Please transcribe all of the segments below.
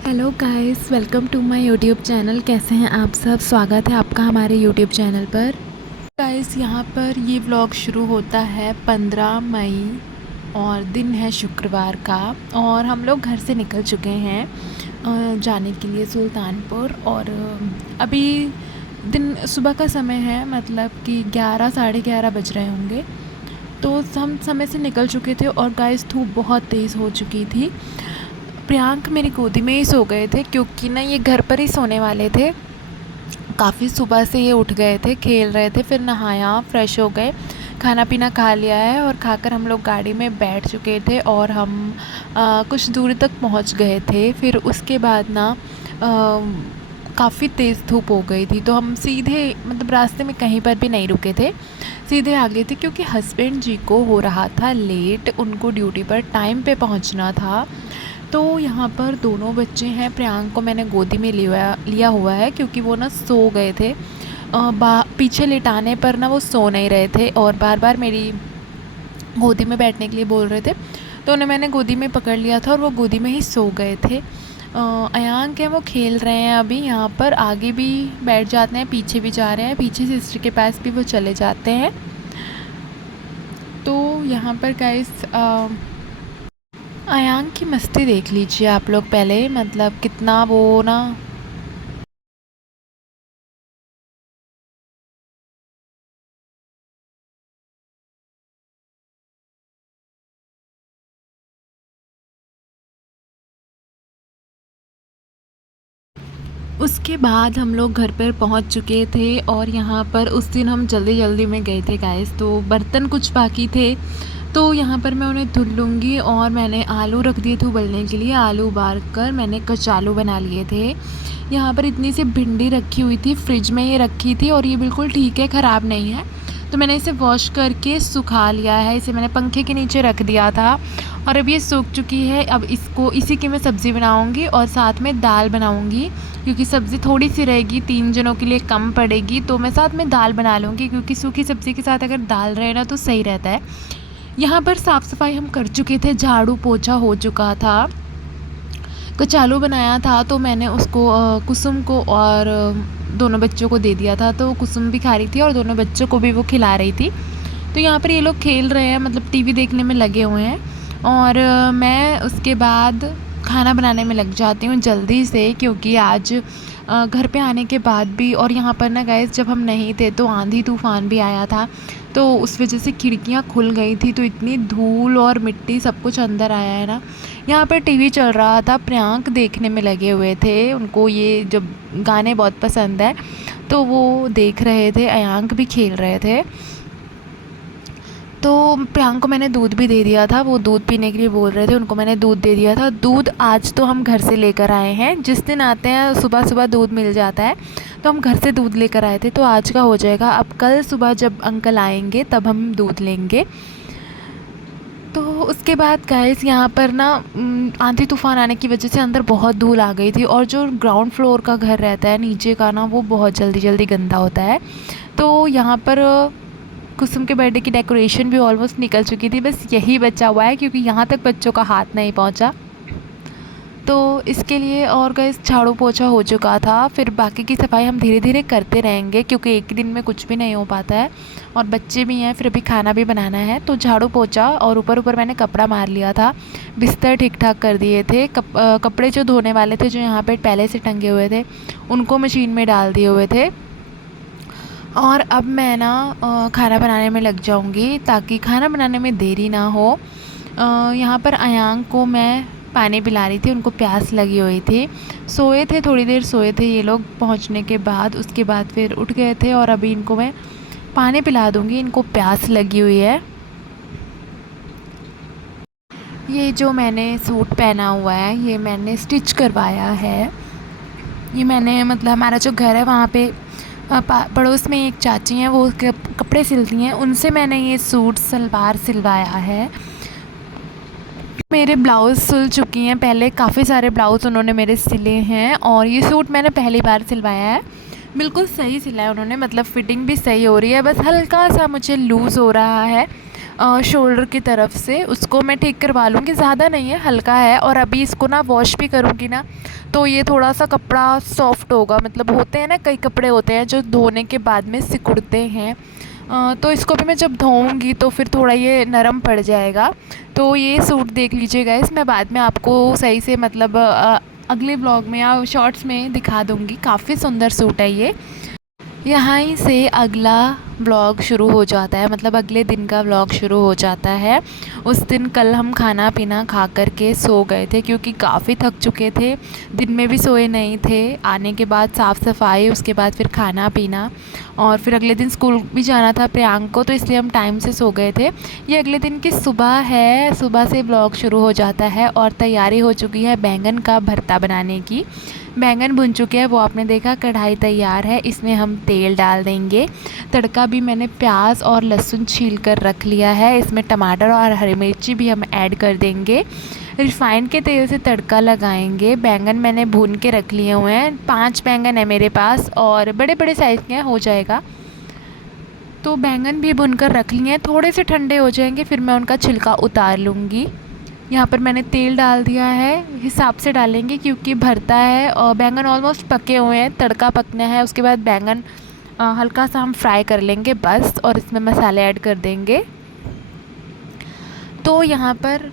Hello guys, welcome to my YouTube channel. कैसे हैं आप सब? स्वागत है आपका हमारे यूट्यूब चैनल पर। गाइस, यहाँ पर ये व्लॉग शुरू होता है 15 मई और दिन है शुक्रवार का। और हम लोग घर से निकल चुके हैं जाने के लिए सुल्तानपुर। और अभी दिन सुबह का समय है, मतलब कि 11 साढ़े 11 बज रहे होंगे। तो हम समय से निकल चुके थे और गाइस धूप बहुत तेज़ हो चुकी थी। प्रियांक मेरी गोदी में ही सो गए थे क्योंकि ना ये घर पर ही सोने वाले थे। काफ़ी सुबह से ये उठ गए थे, खेल रहे थे, फिर नहाया, फ्रेश हो गए, खाना पीना खा लिया है और खाकर हम लोग गाड़ी में बैठ चुके थे और हम कुछ दूर तक पहुंच गए थे। फिर उसके बाद ना काफ़ी तेज़ धूप हो गई थी, तो हम सीधे मतलब रास्ते में कहीं पर भी नहीं रुके थे, सीधे आ गए थे क्योंकि हस्बैंड जी को हो रहा था लेट, उनको ड्यूटी पर टाइम पे पहुंचना था। तो यहाँ पर दोनों बच्चे हैं। प्रियांक को मैंने गोदी में लिया हुआ है क्योंकि वो ना सो गए थे। पीछे लिटाने पर ना वो सो नहीं रहे थे और बार बार मेरी गोदी में बैठने के लिए बोल रहे थे, तो उन्हें मैंने गोदी में पकड़ लिया था और वो गोदी में ही सो गए थे। अयांक है, वो खेल रहे हैं अभी। यहाँ पर आगे भी बैठ जाते हैं, पीछे भी जा रहे हैं, पीछे सिस्टर के पास भी वो चले जाते हैं। तो यहाँ पर गाइस अयांक की मस्ती देख लीजिए आप लोग पहले, मतलब कितना वो ना। उसके बाद हम लोग घर पर पहुंच चुके थे और यहाँ पर उस दिन हम जल्दी जल्दी में गए थे गाइस, तो बर्तन कुछ बाकी थे तो यहाँ पर मैं उन्हें धुल लूँगी। और मैंने आलू रख दिए थे उबलने के लिए, आलू उबाल कर मैंने कचालू बना लिए थे। यहाँ पर इतनी सी भिंडी रखी हुई थी, फ्रिज में ये रखी थी और ये बिल्कुल ठीक है, ख़राब नहीं है। तो मैंने इसे वॉश करके सुखा लिया है, इसे मैंने पंखे के नीचे रख दिया था और अब ये सूख चुकी है। अब इसको इसी की मैं सब्ज़ी बनाऊंगी और साथ में दाल बनाऊंगी क्योंकि सब्ज़ी थोड़ी सी रहेगी, 3 जनों के लिए कम पड़ेगी, तो मैं साथ में दाल बना लूँगी क्योंकि सूखी सब्ज़ी के साथ अगर दाल रहे ना तो सही रहता है। यहाँ पर साफ़ सफाई हम कर चुके थे, झाड़ू पोछा हो चुका था, कचालू बनाया था तो मैंने उसको कुसुम को और दोनों बच्चों को दे दिया था, तो कुसुम भी खा रही थी और दोनों बच्चों को भी वो खिला रही थी। तो यहाँ पर ये लोग खेल रहे हैं, मतलब टीवी देखने में लगे हुए हैं। और मैं उसके बाद खाना बनाने में लग जाती हूँ जल्दी से क्योंकि आज घर पे आने के बाद भी, और यहाँ पर ना गाइस जब हम नहीं थे तो आंधी तूफ़ान भी आया था, तो उस वजह से खिड़कियाँ खुल गई थी, तो इतनी धूल और मिट्टी सब कुछ अंदर आया है ना। यहाँ पर टीवी चल रहा था, प्रियांक देखने में लगे हुए थे, उनको ये जब गाने बहुत पसंद है तो वो देख रहे थे, अयांक भी खेल रहे थे। तो प्रियांक को मैंने दूध भी दे दिया था, वो दूध पीने के लिए बोल रहे थे, उनको मैंने दूध दे दिया था। दूध आज तो हम घर से लेकर आए हैं, जिस दिन आते हैं सुबह सुबह दूध मिल जाता है, तो हम घर से दूध लेकर आए थे, तो आज का हो जाएगा। अब कल सुबह जब अंकल आएंगे तब हम दूध लेंगे। तो उसके बाद गाइस यहाँ पर ना आंधी तूफ़ान आने की वजह से अंदर बहुत धूल आ गई थी और जो ग्राउंड फ्लोर का घर रहता है नीचे का ना, वो बहुत जल्दी जल्दी गंदा होता है। तो यहाँ पर कुसुम के बर्थडे की डेकोरेशन भी ऑलमोस्ट निकल चुकी थी, बस यही बचा हुआ है क्योंकि यहाँ तक बच्चों का हाथ नहीं पहुँचा, तो इसके लिए। और गाइस झाड़ू पोछा हो चुका था, फिर बाकी की सफाई हम धीरे धीरे करते रहेंगे क्योंकि एक दिन में कुछ भी नहीं हो पाता है और बच्चे भी हैं, फिर अभी खाना भी बनाना है। तो झाड़ू पोछा और ऊपर ऊपर मैंने कपड़ा मार लिया था, बिस्तर ठीक ठाक कर दिए थे। कपड़े जो धोने वाले थे, जो यहाँ पर पहले से टंगे हुए थे, उनको मशीन में डाल दिए हुए थे। और अब मैं ना खाना बनाने में लग जाऊंगी ताकि खाना बनाने में देरी ना हो। यहाँ पर अयांक को मैं पानी पिला रही थी, उनको प्यास लगी हुई थी, सोए थे, थोड़ी देर सोए थे ये लोग पहुँचने के बाद, उसके बाद फिर उठ गए थे और अभी इनको मैं पानी पिला दूँगी, इनको प्यास लगी हुई है। ये जो मैंने सूट पहना हुआ है ये मैंने स्टिच करवाया है। ये मैंने मतलब हमारा जो घर है वहाँ पे पड़ोस में एक चाची हैं, वो कपड़े सिलती हैं, उनसे मैंने ये सूट सलवार सिलवाया है। मेरे ब्लाउज़ सिल चुकी हैं, पहले काफ़ी सारे ब्लाउज़ उन्होंने मेरे सिले हैं और ये सूट मैंने पहली बार सिलवाया है। बिल्कुल सही सिला है उन्होंने, मतलब फ़िटिंग भी सही हो रही है, बस हल्का सा मुझे लूज़ हो रहा है शोल्डर की तरफ से, उसको मैं ठीक करवा लूँगी। ज़्यादा नहीं है, हल्का है। और अभी इसको ना वॉश भी करूँगी ना, तो ये थोड़ा सा कपड़ा सॉफ्ट होगा। मतलब होते हैं ना कई कपड़े होते हैं जो धोने के बाद में सिकुड़ते हैं, तो इसको भी मैं जब धोऊंगी तो फिर थोड़ा ये नरम पड़ जाएगा। तो ये सूट देख लीजिएगा, मैं बाद में आपको सही से मतलब अगले ब्लॉग में या शॉर्ट्स में दिखा दूँगी। काफ़ी सुंदर सूट है ये। यहाँ ही से अगला व्लॉग शुरू हो जाता है, मतलब अगले दिन का व्लॉग शुरू हो जाता है। उस दिन कल हम खाना पीना खा कर के सो गए थे, क्योंकि काफ़ी थक चुके थे। दिन में भी सोए नहीं थे। आने के बाद साफ़ सफाई, उसके बाद फिर खाना पीना, और फिर अगले दिन स्कूल भी जाना था प्रियांक को, तो इसलिए हम टाइम से सो गए थे। ये अगले दिन की सुबह है। सुबह से व्लॉग शुरू हो जाता है और तैयारी हो चुकी है बैंगन का भरता बनाने की। बैंगन भुन चुके हैं, वो आपने देखा। कढ़ाई तैयार है, इसमें हम तेल डाल देंगे। तड़का भी मैंने प्याज और लहसुन छील कर रख लिया है। इसमें टमाटर और हरी मिर्ची भी हम ऐड कर देंगे। रिफाइंड के तेल से तड़का लगाएंगे। बैंगन मैंने भून के रख लिए हुए हैं। 5 बैंगन है मेरे पास और बड़े बड़े साइज़ के हैं, हो जाएगा। तो बैंगन भी भून कर रख लिए हैं। थोड़े से ठंडे हो जाएंगे फिर मैं उनका छिलका उतार लूँगी। यहाँ पर मैंने तेल डाल दिया है, हिसाब से डालेंगे क्योंकि भरता है। और बैंगन ऑलमोस्ट पके हुए हैं, तड़का पकना है। उसके बाद बैंगन हल्का सा हम फ्राई कर लेंगे बस, और इसमें मसाले ऐड कर देंगे। तो यहाँ पर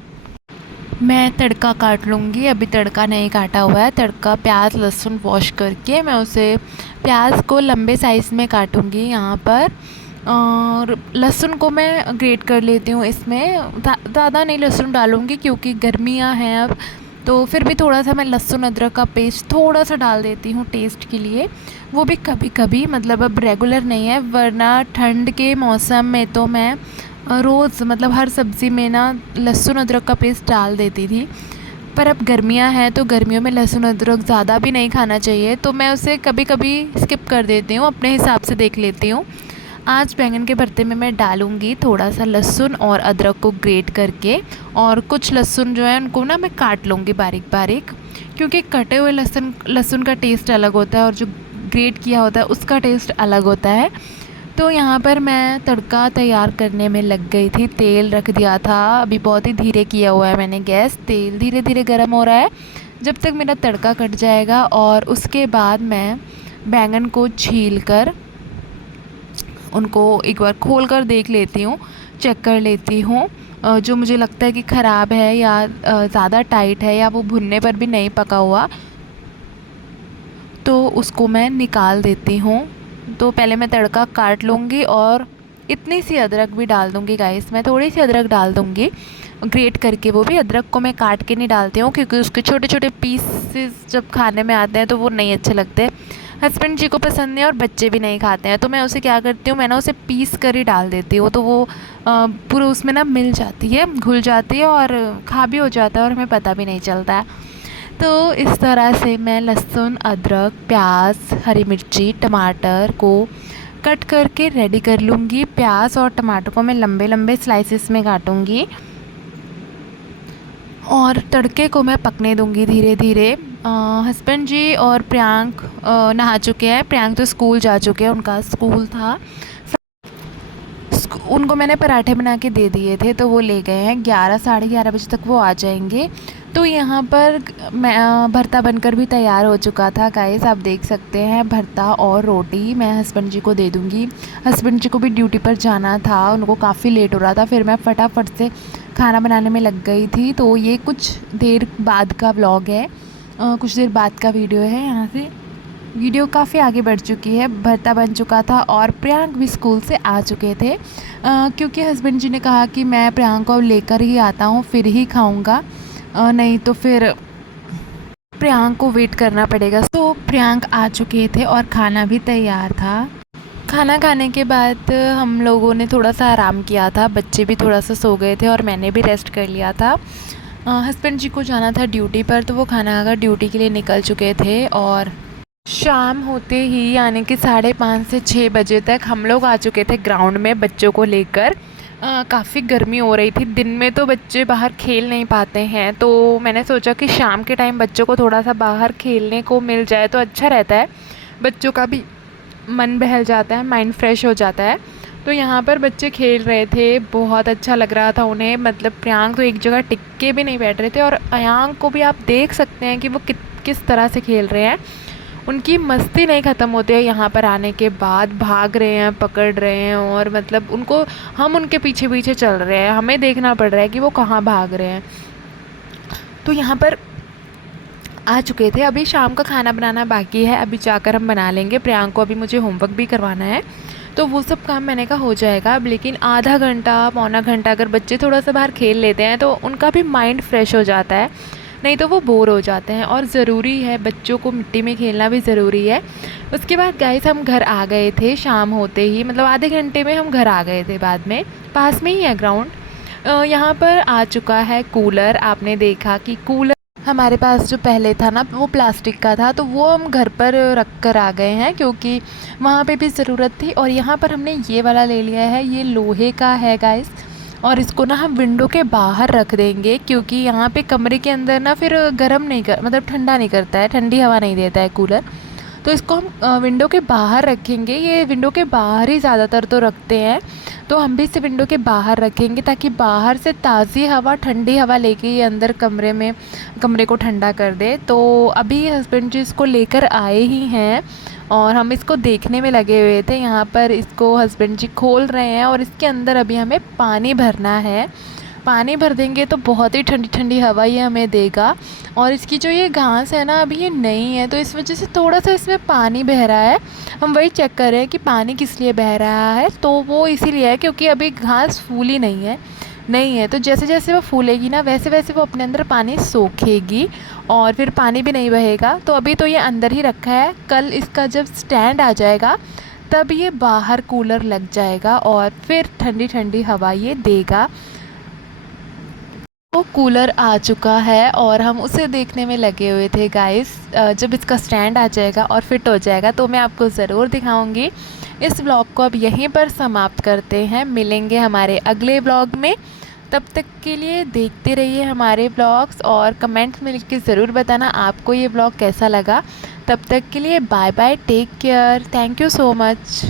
मैं तड़का काट लूँगी। अभी तड़का नहीं काटा हुआ है। तड़का प्याज लहसुन वॉश करके मैं उसे प्याज को लंबे साइज़ में काटूँगी यहाँ पर। और लहसुन को मैं ग्रेट कर लेती हूँ। इसमें ज़्यादा नहीं लहसुन डालूँगी क्योंकि गर्मियाँ हैं अब, तो फिर भी थोड़ा सा मैं लहसुन अदरक का पेस्ट थोड़ा सा डाल देती हूँ टेस्ट के लिए। वो भी कभी कभी, मतलब अब रेगुलर नहीं है, वरना ठंड के मौसम में तो मैं रोज़ मतलब हर सब्ज़ी में ना लहसुन अदरक का पेस्ट डाल देती थी। पर अब गर्मियाँ हैं तो गर्मियों में लहसुन अदरक ज़्यादा भी नहीं खाना चाहिए, तो मैं उसे कभी कभी स्किप कर देती हूँ, अपने हिसाब से देख लेती हूँ। आज बैंगन के भरते में मैं डालूँगी थोड़ा सा लहसुन और अदरक को ग्रेट करके, और कुछ लहसुन जो है उनको ना मैं काट लूँगी बारीक बारीक, क्योंकि कटे हुए लहसुन का टेस्ट अलग होता है और जो ग्रेट किया होता है उसका टेस्ट अलग होता है। तो यहाँ पर मैं तड़का तैयार करने में लग गई थी। तेल रख दिया था, अभी बहुत ही धीरे किया हुआ है मैंने गैस। तेल धीरे धीरे गर्म हो रहा है जब तक मेरा तड़का कट जाएगा। और उसके बाद मैं बैंगन को छील कर उनको एक बार खोल कर देख लेती हूँ, चेक कर लेती हूँ। जो मुझे लगता है कि ख़राब है या ज़्यादा टाइट है या वो भुनने पर भी नहीं पका हुआ, तो उसको मैं निकाल देती हूँ। तो पहले मैं तड़का काट लूँगी और इतनी सी अदरक भी डाल दूँगी गाइस। मैं थोड़ी सी अदरक डाल दूँगी ग्रेट करके। वो भी अदरक को मैं काट के नहीं डालती हूँ क्योंकि उसके छोटे छोटे पीसेस जब खाने में आते हैं तो वो नहीं अच्छे लगते। हस्बैंड जी को पसंद नहीं और बच्चे भी नहीं खाते हैं, तो मैं उसे क्या करती हूँ, मैं ना उसे पीस कर ही डाल देती हूँ। तो वो पूरा उसमें ना मिल जाती है, घुल जाती है और खा भी हो जाता है और हमें पता भी नहीं चलता है। तो इस तरह से मैं लहसुन अदरक प्याज हरी मिर्ची टमाटर को कट करके रेडी कर लूँगी। प्याज और टमाटर को मैं लंबे लंबे स्लाइसेस में काटूँगी और तड़के को मैं पकने दूँगी धीरे धीरे। हस्बैंड जी और प्रियांक नहा चुके हैं। प्रियांक तो स्कूल जा चुके हैं, उनका स्कूल था। उनको मैंने पराठे बना के दे दिए थे तो वो ले गए हैं। 11 साढ़े 11 बजे तक वो आ जाएंगे। तो यहाँ पर मैं भरता बनकर भी तैयार हो चुका था गाइस, आप देख सकते हैं। भरता और रोटी मैं हस्बैंड जी को दे दूँगी। हस्बैंड जी को भी ड्यूटी पर जाना था, उनको काफ़ी लेट हो रहा था। फिर मैं फटाफट से खाना बनाने में लग गई थी। तो ये कुछ देर बाद का व्लॉग है, कुछ देर बाद का वीडियो है। यहाँ से वीडियो काफ़ी आगे बढ़ चुकी है। भरता बन चुका था और प्रियांक भी स्कूल से आ चुके थे, क्योंकि हस्बैंड जी ने कहा कि मैं प्रियांक को लेकर ही आता हूँ फिर ही खाऊंगा, नहीं तो फिर प्रियांक को वेट करना पड़ेगा। तो प्रियांक आ चुके थे और खाना भी तैयार था। खाना खाने के बाद हम लोगों ने थोड़ा सा आराम किया था, बच्चे भी थोड़ा सा सो गए थे और मैंने भी रेस्ट कर लिया था। हस्बैंड जी को जाना था ड्यूटी पर, तो वो खाना खाकर ड्यूटी के लिए निकल चुके थे। और शाम होते ही यानी कि 5:30 से 6 बजे तक हम लोग आ चुके थे ग्राउंड में बच्चों को लेकर। काफ़ी गर्मी हो रही थी, दिन में तो बच्चे बाहर खेल नहीं पाते हैं, तो मैंने सोचा कि शाम के टाइम बच्चों को थोड़ा सा बाहर खेलने को मिल जाए तो अच्छा रहता है। बच्चों का भी मन बहल जाता है, माइंड फ्रेश हो जाता है। तो यहाँ पर बच्चे खेल रहे थे, बहुत अच्छा लग रहा था उन्हें। मतलब प्रियांक तो एक जगह टिक के भी नहीं बैठ रहे थे, और अयांक को भी आप देख सकते हैं कि वो किस तरह से खेल रहे हैं। उनकी मस्ती नहीं ख़त्म होती है, यहाँ पर आने के बाद भाग रहे हैं, पकड़ रहे हैं, और मतलब हम उनके पीछे पीछे चल रहे हैं, हमें देखना पड़ रहा है कि वो कहाँ भाग रहे हैं। तो यहाँ पर आ चुके थे। अभी शाम का खाना बनाना बाकी है, अभी जाकर हम बना लेंगे। प्रियांक को अभी मुझे होमवर्क भी करवाना है, तो वो सब काम मैंने कहा हो जाएगा अब। लेकिन आधा घंटा पौना घंटा अगर बच्चे थोड़ा सा बाहर खेल लेते हैं तो उनका भी माइंड फ्रेश हो जाता है, नहीं तो वो बोर हो जाते हैं। और ज़रूरी है, बच्चों को मिट्टी में खेलना भी ज़रूरी है। उसके बाद गाइस हम घर आ गए थे शाम होते ही, मतलब आधे घंटे में हम घर आ गए थे। बाद में पास में ही है ग्राउंड। यहाँ पर आ चुका है कूलर। आपने देखा कि कूलर हमारे पास जो पहले था ना वो प्लास्टिक का था, तो वो हम घर पर रख कर आ गए हैं क्योंकि वहाँ पे भी ज़रूरत थी। और यहाँ पर हमने ये वाला ले लिया है, ये लोहे का है गाइस, और इसको ना हम विंडो के बाहर रख देंगे क्योंकि यहाँ पे कमरे के अंदर ना फिर गर्म नहीं कर मतलब ठंडा नहीं करता है, ठंडी हवा नहीं देता है कूलर। तो इसको हम विंडो के बाहर रखेंगे। ये विंडो के बाहर ही ज़्यादातर तो रखते हैं, तो हम भी इसे विंडो के बाहर रखेंगे ताकि बाहर से ताज़ी हवा, ठंडी हवा लेके ये अंदर कमरे को ठंडा कर दे। तो अभी हस्बैंड जी इसको लेकर आए ही हैं और हम इसको देखने में लगे हुए थे। यहाँ पर इसको हस्बैंड जी खोल रहे हैं और इसके अंदर अभी हमें पानी भरना है। पानी भर देंगे तो बहुत ही ठंडी ठंडी हवा ये हमें देगा। और इसकी जो ये घास है ना अभी ये नई है, तो इस वजह से थोड़ा सा इसमें पानी बह रहा है। हम वही चेक कर रहे हैं कि पानी किस लिए बह रहा है, तो वो इसीलिए है क्योंकि अभी घास फूली नहीं है। तो जैसे जैसे वो फूलेगी ना वैसे वैसे वो अपने अंदर पानी सोखेगी और फिर पानी भी नहीं बहेगा। तो अभी तो ये अंदर ही रखा है, कल इसका जब स्टैंड आ जाएगा तब ये बाहर कूलर लग जाएगा और फिर ठंडी ठंडी हवा ये देगा। वो कूलर आ चुका है और हम उसे देखने में लगे हुए थे गाइस। जब इसका स्टैंड आ जाएगा और फिट हो जाएगा तो मैं आपको ज़रूर दिखाऊंगी। इस ब्लॉग को अब यहीं पर समाप्त करते हैं, मिलेंगे हमारे अगले ब्लॉग में। तब तक के लिए देखते रहिए हमारे ब्लॉग्स और कमेंट्स में लिख के ज़रूर बताना आपको ये ब्लॉग कैसा लगा। तब तक के लिए bye bye, take care, thank you so much.